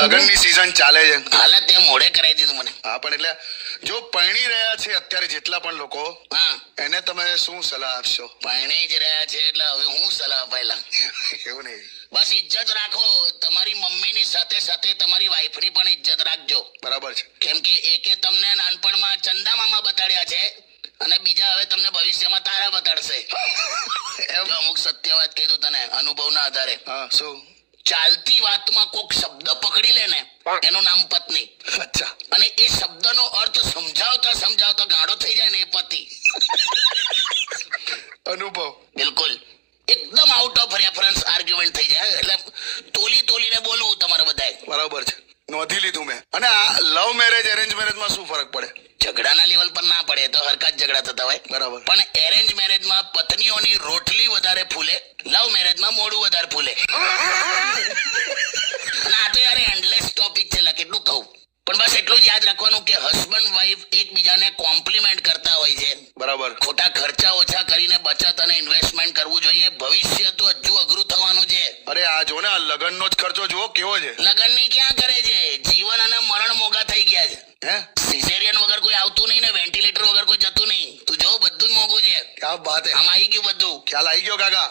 લગનની season ચાલે છે. હાલે તે મોડે કરાવી દીધું મને. હા, પણ એટલે જો પરણી રહ્યા છે અત્યારે જેટલા પણ લોકો, હા, એને તમે શું સલાહ આપશો? પરણી જ રહ્યા છે એટલે હવે હું સલાહ અપાયેલા. એવું નહીં. બસ ઇજ્જત રાખો. તમારી મમ્મીની સાથે સાથે તમારી વાઈફની પણ ઇજ્જત રાખજો. બરાબર છે. કેમ કે એકે તમને નાનપણમાં ચંદા મામા બતાડ્યા છે અને બીજા હવે તમને ભવિષ્યમાં તારા બતાડશે. જો અમુક સત્ય વાત કીધું તને અનુભવના આધારે. હા, શું? ચાલતી વાતમાં કોક શબ્દ પકડી લે ને એનું નામ પત્ની. અચ્છા. અને એ શબ્દનો અર્થ સમજાવતા સમજાવતા ગાળો થઈ જાય ને એ પતિ. અનુભવ. બિલકુલ એકદમ આઉટ ઓફ રેફરન્સ આર્ગ્યુમેન્ટ થઈ જાય. એટલે તોલીને બોલવું તમારે બધાએ. બરાબર છે, નોંધી લીધું મેં. અને આ લવ મેરેજ એરેન્જ મેરેજમાં શું ફરક પડે? ઝઘડાના લેવલ પર ના પડે તો હરકત ઝઘડા થતા હોય. બરાબર. પણ એરેન્જ મેરેજમાં પત્નીઓની રોટલી વધારે ફૂલે, લવ મેરેજમાં મોઢું વધારે ફૂલે. અને આ તો યાર એન્ડલેસ ટોપિક છે, કેટલું કહું. પણ બસ એટલું જ યાદ રાખવાનું કે હસબન્ડ વાઈફ એકબીજાને કોમ્પ્લિમેન્ટ કરતા હોય છે. બરાબર. ખોટા ખર્ચા ઓછા કરીને બચત અને ઇન્વેસ્ટમેન્ટ કરવું જોઈએ. ભવિષ્ય તો હજુ અઘરું થવાનું છે. અરે આ જો ને, આ લગનનો જ ખર્ચો જુઓ કેવો છે. લગનની ક્યાં કરે છે, જીવન અને મરણ મોંઘા થઈ ગયા છે. હે, સિઝેરિયન વગર કોઈ આવતું નહીં ને વેન્ટિલેટર વગર કોઈ જતું નહીં. તું જો બધું જ મોંઘું છે. ક્યાં વાત હે. આમ આવી ગયું બધું. ખ્યાલ આવી ગયો કાકા.